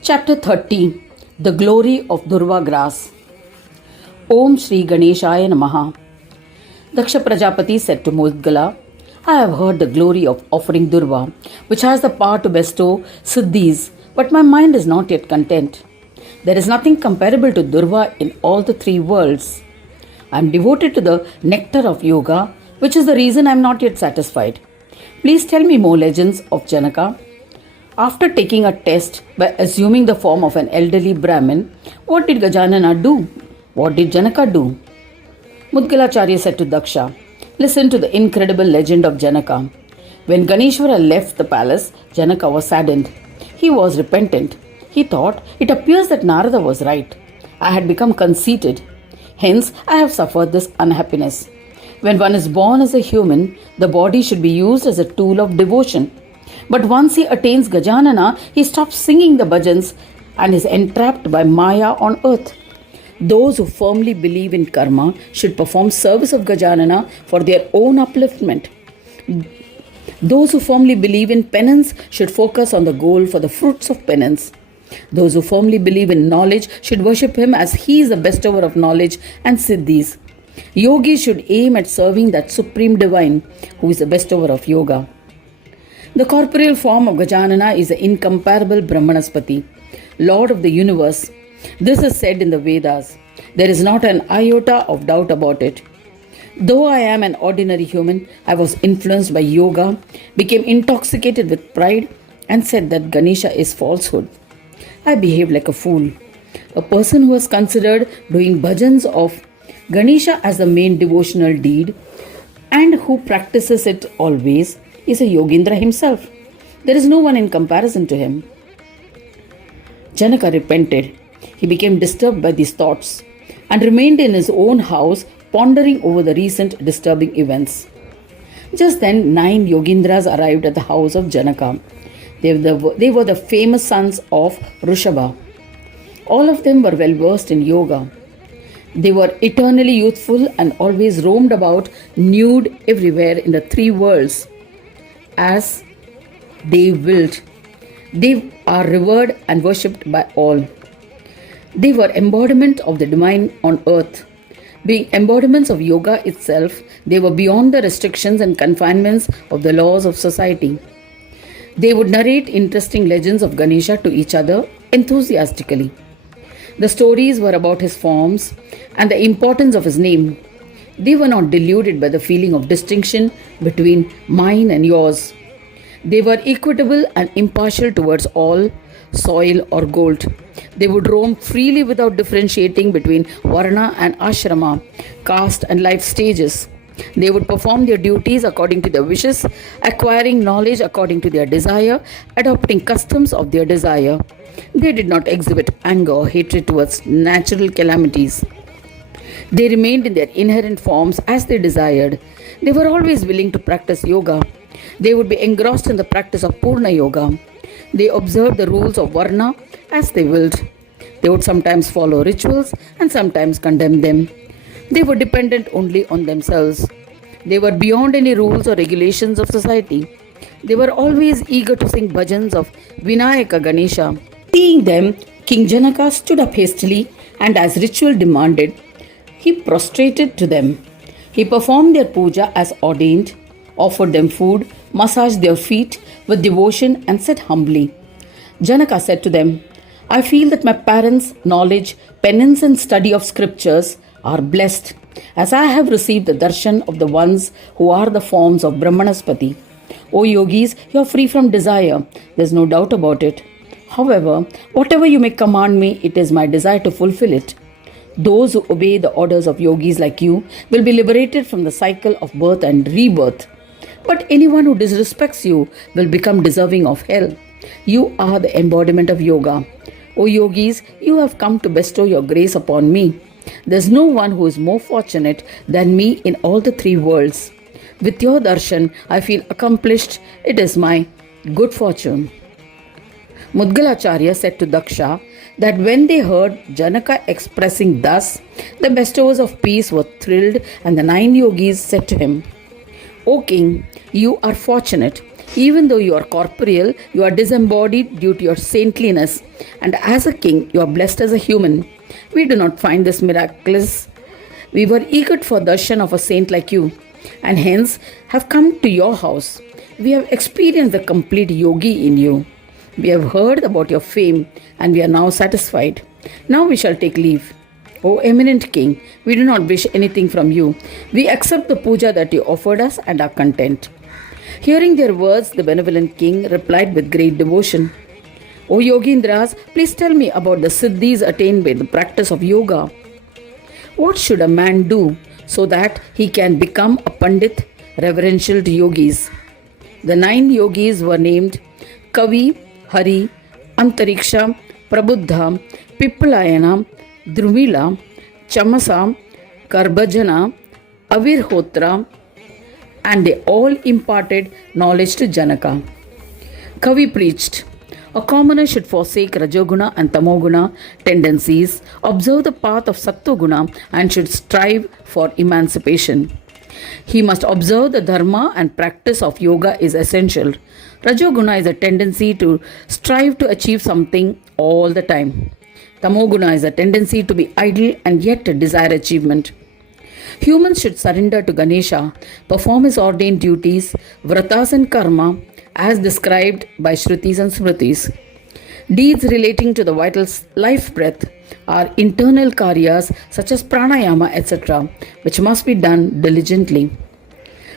Chapter 30 The Glory of Durva Grass. Om Shri Ganeshaya Namaha. Daksha Prajapati said to Mudgala, I have heard the glory of offering Durva, which has the power to bestow siddhis, but my mind is not yet content. There is nothing comparable to Durva in all the three worlds. I am devoted to the nectar of yoga, which is the reason I am not yet satisfied. Please tell me more legends of Janaka. After taking a test by assuming the form of an elderly Brahmin, what did Gajanana do? What did Janaka do? Mudgalacharya said to Daksha, listen to the incredible legend of Janaka. When Ganeshwara left the palace, Janaka was saddened. He was repentant. He thought, it appears that Narada was right. I had become conceited. Hence, I have suffered this unhappiness. When one is born as a human, the body should be used as a tool of devotion. But once he attains Gajanana, he stops singing the bhajans and is entrapped by Maya on earth. Those who firmly believe in karma should perform service of Gajanana for their own upliftment. Those who firmly believe in penance should focus on the goal for the fruits of penance. Those who firmly believe in knowledge should worship him as he is the bestower of knowledge and siddhis. Yogis should aim at serving that supreme divine who is the bestower of yoga. The corporeal form of Gajanana is the incomparable Brahmanaspati, Lord of the universe. This is said in the Vedas. There is not an iota of doubt about it. Though I am an ordinary human, I was influenced by yoga, became intoxicated with pride, and said that Ganesha is falsehood. I behaved like a fool. A person who has considered doing bhajans of Ganesha as the main devotional deed and who practices it always is a Yogindra himself. There is no one in comparison to him. Janaka repented. He became disturbed by these thoughts and remained in his own house pondering over the recent disturbing events. Just then 9 Yogindras arrived at the house of Janaka. They were the famous sons of Rishabha. All of them were well versed in yoga. They were eternally youthful and always roamed about nude everywhere in the 3 worlds as they willed. They are revered and worshipped by all. They were embodiment of the divine on earth. Being embodiments of yoga itself, they were beyond the restrictions and confinements of the laws of society. They would narrate interesting legends of Ganesha to each other enthusiastically. The stories were about his forms and the importance of his name. They were not deluded by the feeling of distinction between mine and yours. They were equitable and impartial towards all, soil or gold. They would roam freely without differentiating between varna and ashrama, caste and life stages. They would perform their duties according to their wishes, acquiring knowledge according to their desire, adopting customs of their desire. They did not exhibit anger or hatred towards natural calamities. They remained in their inherent forms as they desired. They were always willing to practice yoga. They would be engrossed in the practice of Purna Yoga. They observed the rules of Varna as they willed. They would sometimes follow rituals and sometimes condemn them. They were dependent only on themselves. They were beyond any rules or regulations of society. They were always eager to sing bhajans of Vinayaka Ganesha. Seeing them, King Janaka stood up hastily and as ritual demanded, he prostrated to them. He performed their puja as ordained, offered them food, massaged their feet with devotion and said humbly, Janaka said to them, I feel that my parents' knowledge, penance and study of scriptures are blessed, as I have received the darshan of the ones who are the forms of Brahmanaspati. O yogis, you are free from desire. There is no doubt about it. However, whatever you may command me, it is my desire to fulfill it. Those who obey the orders of yogis like you will be liberated from the cycle of birth and rebirth. But anyone who disrespects you will become deserving of hell. You are the embodiment of yoga. O yogis, you have come to bestow your grace upon me. There is no one who is more fortunate than me in all the 3 worlds. With your darshan, I feel accomplished. It is my good fortune. Mudgalacharya said to Daksha that when they heard Janaka expressing thus, the bestowers of peace were thrilled and the 9 yogis said to him, O king, you are fortunate. Even though you are corporeal, you are disembodied due to your saintliness, and as a king, you are blessed as a human. We do not find this miraculous. We were eager for darshan of a saint like you, and hence have come to your house. We have experienced the complete yogi in you. We have heard about your fame, and we are now satisfied. Now we shall take leave. O eminent king, we do not wish anything from you. We accept the puja that you offered us and are content. Hearing their words, the benevolent king replied with great devotion, O Yogindras, please tell me about the siddhis attained by the practice of yoga. What should a man do so that he can become a pandit, reverential yogis? The 9 yogis were named Kavi, Hari, Antariksha, Prabuddha, Pipplayana, Drumila, Chamasa, Karbhajana, Avirhotra, and they all imparted knowledge to Janaka. Kavi preached, a commoner should forsake Rajoguna and Tamoguna tendencies, observe the path of Sattoguna, and should strive for emancipation. He must observe the dharma and practice of yoga is essential. Rajoguna is a tendency to strive to achieve something all the time. Tamoguna is a tendency to be idle and yet desire achievement. Humans should surrender to Ganesha, perform his ordained duties, vratas and karma, as described by Shrutis and Smritis. Deeds relating to the vital life breath are internal karyas such as pranayama, etc., which must be done diligently.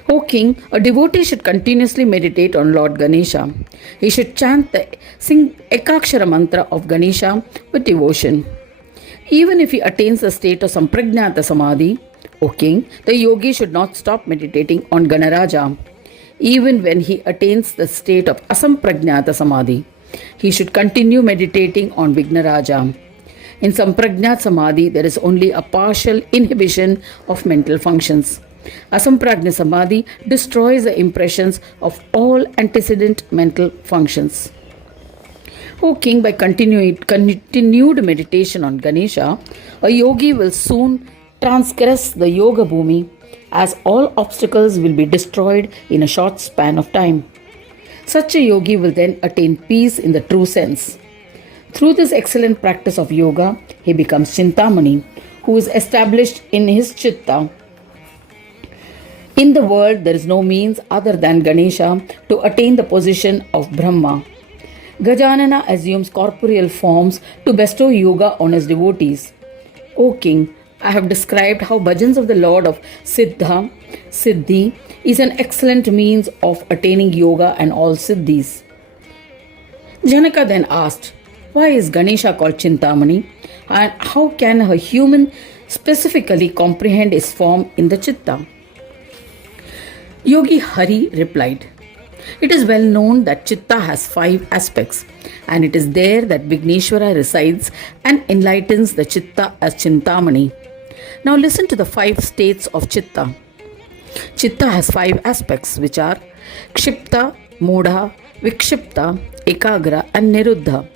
O king, a devotee should continuously meditate on Lord Ganesha. He should sing Ekakshara mantra of Ganesha with devotion. Even if he attains the state of Sampragnata Samadhi, O king, the yogi should not stop meditating on Ganaraja. Even when he attains the state of Asampragnata Samadhi, he should continue meditating on Vignaraja. In Sampragnat Samadhi, there is only a partial inhibition of mental functions. Asamprajna Samadhi destroys the impressions of all antecedent mental functions. O king, by continued meditation on Ganesha, a yogi will soon transgress the yoga bhumi, as all obstacles will be destroyed in a short span of time. Such a yogi will then attain peace in the true sense. Through this excellent practice of yoga, he becomes Chintamani, who is established in his chitta. In the world, there is no means other than Ganesha to attain the position of Brahma. Gajanana assumes corporeal forms to bestow yoga on his devotees. O king, I have described how bhajans of the Lord of Siddhi is an excellent means of attaining yoga and all siddhis. Janaka then asked, why is Ganesha called Chintamani, and how can a human specifically comprehend his form in the chitta? Yogi Hari replied, it is well known that chitta has 5 aspects, and it is there that Vigneshwara resides and enlightens the chitta as Chintamani. Now listen to the 5 states of chitta. Chitta has 5 aspects, which are Kshipta, Mudha, Vikshipta, Ekagra, and Niruddha.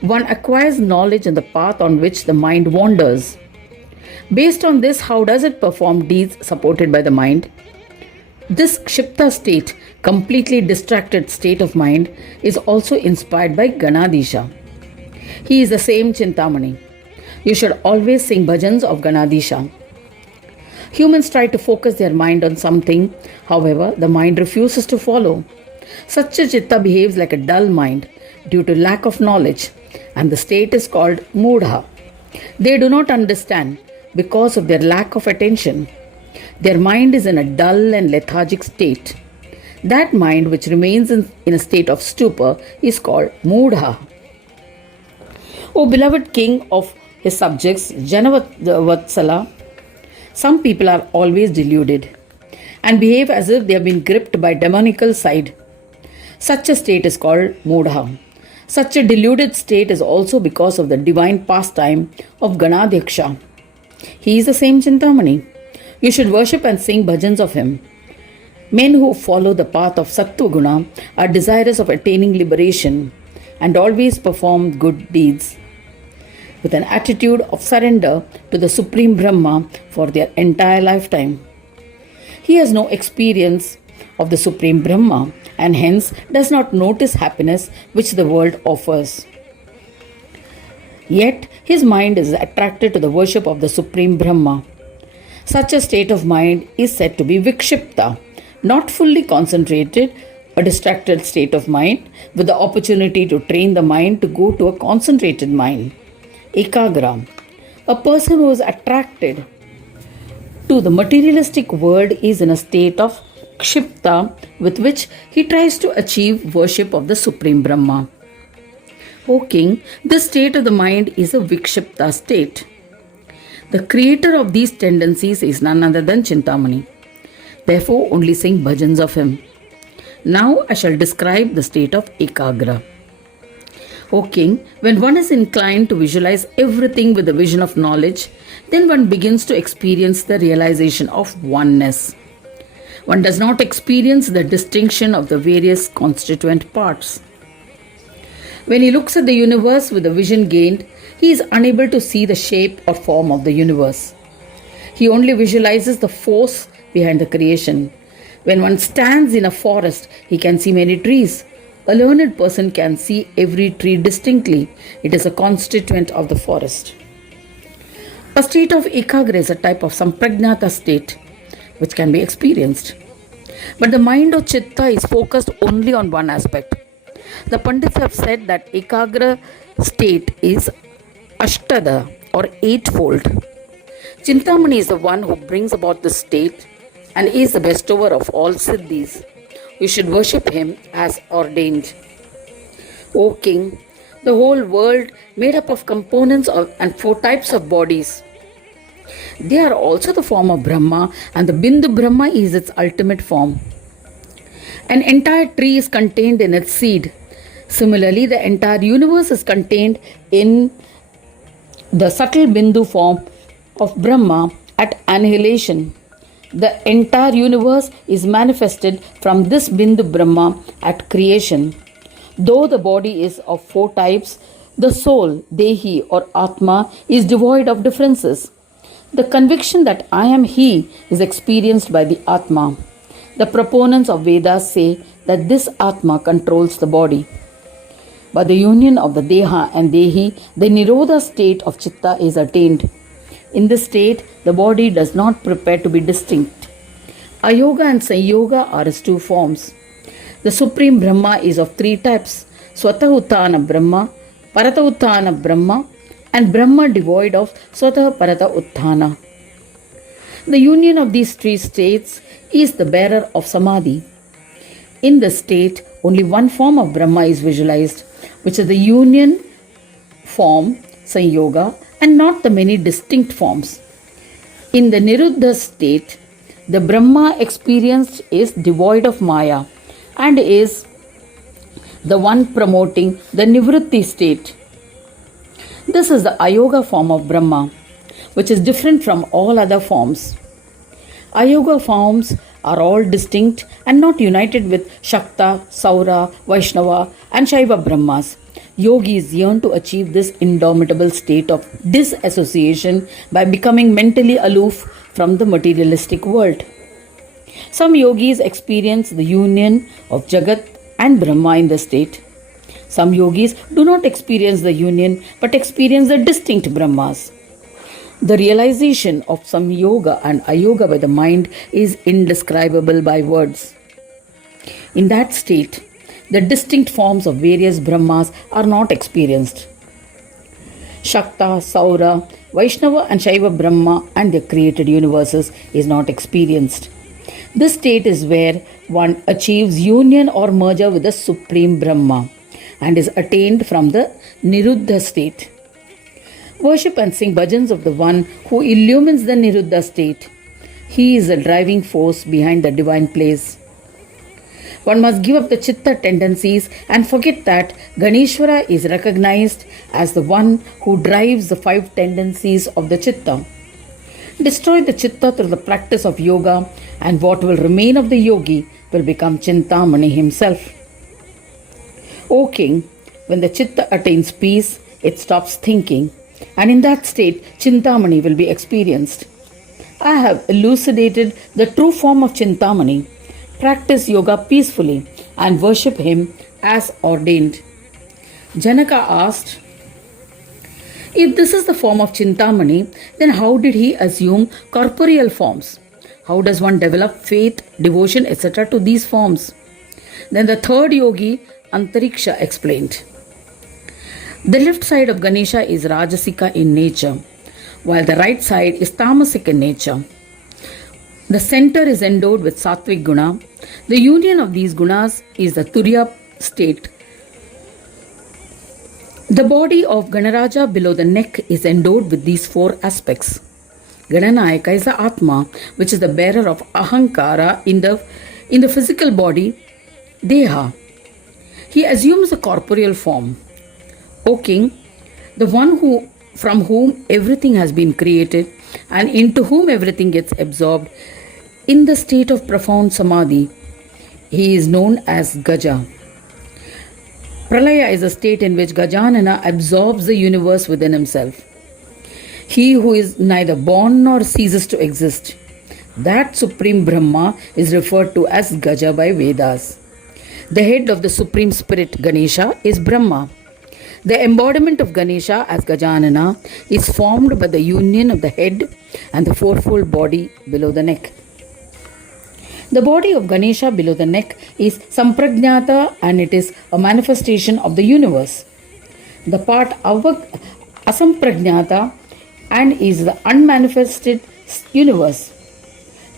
One acquires knowledge on the path on which the mind wanders. Based on this, how does it perform deeds supported by the mind? This Kshipta state, completely distracted state of mind, is also inspired by Ganadisha. He is the same Chintamani. You should always sing bhajans of Ganadisha. Humans try to focus their mind on something, however, the mind refuses to follow. Such a chitta behaves like a dull mind due to lack of knowledge, and the state is called Mudha. They do not understand because of their lack of attention. Their mind is in a dull and lethargic state. That mind which remains in a state of stupor is called Mudha. O beloved king of his subjects, Janavatsala, some people are always deluded and behave as if they have been gripped by demonical side. Such a state is called Mudha. Such a deluded state is also because of the divine pastime of Ganadhyaksha. He is the same Chintamani. You should worship and sing bhajans of him. Men who follow the path of Sattva-guna are desirous of attaining liberation and always perform good deeds with an attitude of surrender to the Supreme Brahma for their entire lifetime. He has no experience of the Supreme Brahma and hence does not notice happiness which the world offers. Yet his mind is attracted to the worship of the Supreme Brahma. Such a state of mind is said to be vikshipta, not fully concentrated, a distracted state of mind with the opportunity to train the mind to go to a concentrated mind. Ekagra, a person who is attracted to the materialistic world is in a state of kshipta with which he tries to achieve worship of the Supreme Brahma. O king, this state of the mind is a vikshipta state. The creator of these tendencies is none other than Chintamani. Therefore, only sing bhajans of him. Now I shall describe the state of Ekagra. O king, when one is inclined to visualize everything with the vision of knowledge, then one begins to experience the realization of oneness. One does not experience the distinction of the various constituent parts. When he looks at the universe with the vision gained, he is unable to see the shape or form of the universe. He only visualizes the force behind the creation. When one stands in a forest, he can see many trees. A learned person can see every tree distinctly. It is a constituent of the forest. A state of Ekagra is a type of sampragnata state which can be experienced. But the mind of Chitta is focused only on one aspect. The Pandits have said that Ekagra state is Ashtada or eightfold. Chintamani is the one who brings about this state and is the bestower of all siddhis. We should worship him as ordained. O king, the whole world made up of components and four types of bodies. They are also the form of Brahma, and the Bindu Brahma is its ultimate form. An entire tree is contained in its seed. Similarly, the entire universe is contained in the subtle Bindu form of Brahma at annihilation. The entire universe is manifested from this Bindu Brahma at creation. Though the body is of four types, the soul, Dehi or Atma, is devoid of differences. The conviction that I am He is experienced by the Atma. The proponents of Vedas say that this Atma controls the body. By the union of the Deha and Dehi, the Nirodha state of Chitta is attained. In this state, the body does not prepare to be distinct. Ayoga and Sanyoga are its two forms. The Supreme Brahma is of three types: Swatah Uttana Brahma, Parata Uttana Brahma, and Brahma devoid of Swatah Parata Uttana. The union of these three states is the bearer of Samadhi. In this state, only one form of Brahma is visualized, which is the union form, Sanyoga, and not the many distinct forms. In the Niruddha state, the Brahma experienced is devoid of Maya and is the one promoting the Nivritti state. This is the Ayoga form of Brahma, which is different from all other forms. Ayoga forms are all distinct and not united with Shakta, Saura, Vaishnava, and Shaiva Brahmas. Yogis yearn to achieve this indomitable state of disassociation by becoming mentally aloof from the materialistic world. Some yogis experience the union of Jagat and Brahma in the state. Some yogis do not experience the union but experience the distinct Brahmas. The realization of some yoga and ayoga by the mind is indescribable by words. In that state, the distinct forms of various Brahmas are not experienced. Shakta, Saura, Vaishnava and Shaiva Brahma and their created universes is not experienced. This state is where one achieves union or merger with the Supreme Brahma and is attained from the Niruddha state. Worship and sing bhajans of the one who illumines the Niruddha state. He is the driving force behind the divine place. One must give up the Chitta tendencies and forget that Ganeshwara is recognized as the one who drives the five tendencies of the Chitta. Destroy the Chitta through the practice of yoga, and what will remain of the yogi will become Chintamani himself. O king, when the Chitta attains peace, it stops thinking, and in that state, Chintamani will be experienced. I have elucidated the true form of Chintamani. practice yoga peacefully, and worship him as ordained. Janaka asked, if this is the form of Chintamani, then how did he assume corporeal forms? How does one develop faith, devotion, etc. to these forms? Then the third yogi, Antariksha, explained. The left side of Ganesha is Rajasika in nature, while the right side is Tamasic in nature. The center is endowed with Sattvic Guna. The union of these gunas is the Turiya state. The body of Ganaraja below the neck is endowed with these four aspects. Gananayaka is the Atma, which is the bearer of Ahankara in the physical body, Deha. He assumes a corporeal form. O king, the one from whom everything has been created and into whom everything gets absorbed in the state of profound samadhi, he is known as Gaja. Pralaya is a state in which Gajanana absorbs the universe within himself. He who is neither born nor ceases to exist. That Supreme Brahma is referred to as Gaja by Vedas. The head of the Supreme Spirit Ganesha is Brahma. The embodiment of Ganesha as Gajanana is formed by the union of the head and the fourfold body below the neck. The body of Ganesha below the neck is Samprajnata and it is a manifestation of the universe. The part Asamprajnata and is the unmanifested universe.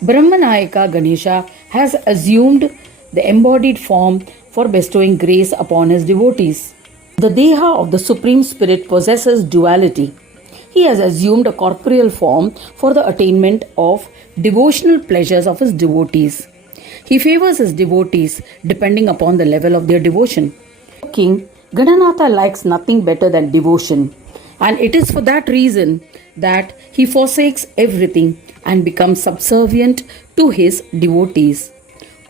Brahmanayaka Ganesha has assumed the embodied form for bestowing grace upon his devotees. The Deha of the Supreme Spirit possesses duality. He has assumed a corporeal form for the attainment of devotional pleasures of his devotees. He favors his devotees depending upon the level of their devotion. King Gananatha likes nothing better than devotion, and it is for that reason that he forsakes everything and becomes subservient to his devotees.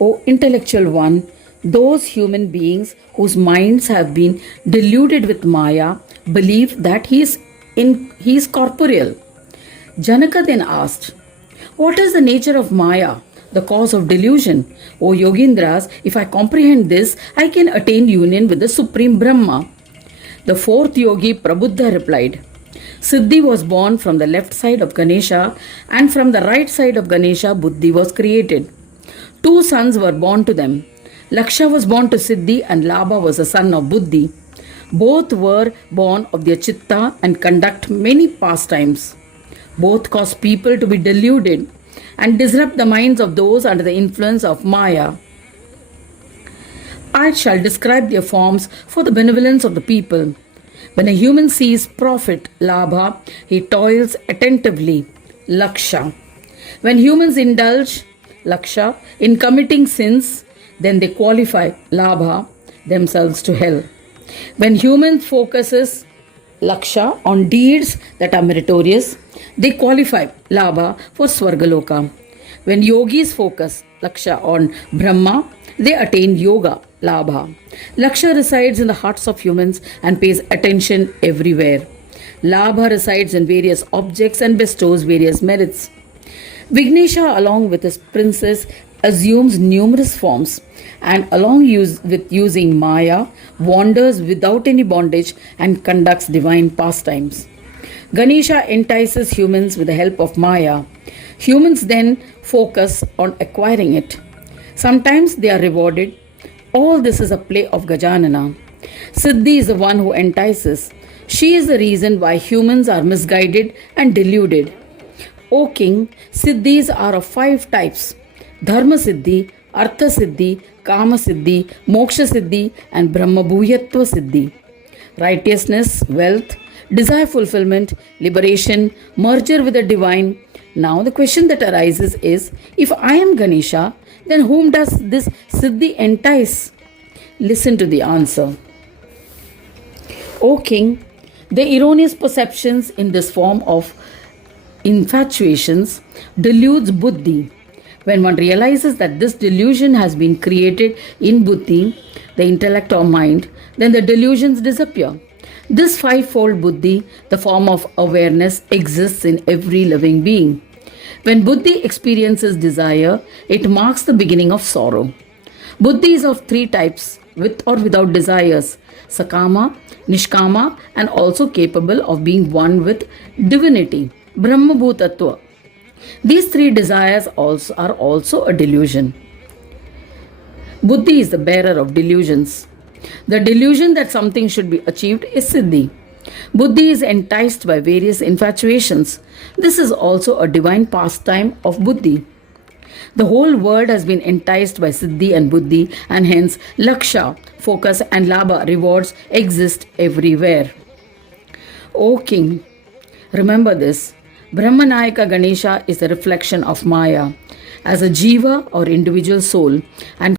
O intellectual one, those human beings whose minds have been deluded with Maya believe that he is corporeal. Janaka then asked, what is the nature of Maya, the cause of delusion? O Yogindras, if I comprehend this, I can attain union with the Supreme Brahma. The fourth yogi Prabuddha replied, Siddhi was born from the left side of Ganesha, and from the right side of Ganesha Buddhi was created. Two sons were born to them. Laksha was born to Siddhi and Labha was a son of Buddhi. Both were born of their chitta and conduct many pastimes. Both cause people to be deluded and disrupt the minds of those under the influence of Maya. I shall describe their forms for the benevolence of the people. When a human sees profit, Labha, he toils attentively, Laksha. When humans indulge, Laksha, in committing sins, then they qualify, Labha, themselves to hell. When humans focuses, Laksha, on deeds that are meritorious, they qualify, Labha, for Swargaloka. When yogis focus, Laksha, on Brahma, they attain yoga, Labha. Laksha resides in the hearts of humans and pays attention everywhere. Labha resides in various objects and bestows various merits. Vignesha, along with his princess, assumes numerous forms and with using Maya, wanders without any bondage and conducts divine pastimes. Ganesha entices humans with the help of Maya. Humans then focus on acquiring it. Sometimes they are rewarded. All this is a play of Gajanana. Siddhi is the one who entices. She is the reason why humans are misguided and deluded. O king, Siddhis are of 5 types: Dharma Siddhi, Artha Siddhi, Kama Siddhi, Moksha Siddhi, and Brahma Bhuyatva Siddhi. Righteousness, wealth, desire fulfillment, liberation, merger with the divine. Now the question that arises is, if I am Ganesha, then whom does this Siddhi entice? Listen to the answer. O king, the erroneous perceptions in this form of infatuations deludes Buddhi. When one realizes that this delusion has been created in Buddhi, the intellect or mind, then the delusions disappear. This 5-fold Buddhi, the form of awareness, exists in every living being. When buddhi experiences desire, it marks the beginning of sorrow. Buddhi is of three types, with or without desires: sakama, nishkama, and also capable of being one with divinity, Brahmabhutatva. These three desires also are also a delusion. Buddhi is the bearer of delusions. The delusion that something should be achieved is siddhi. Buddhi is enticed by various infatuations. This is also a divine pastime of buddhi. The whole world has been enticed by siddhi and buddhi, and hence laksha, focus, and labha, rewards, exist everywhere. O king, remember this: Brahmanayaka Ganesha is a reflection of Maya as a jiva or individual soul, and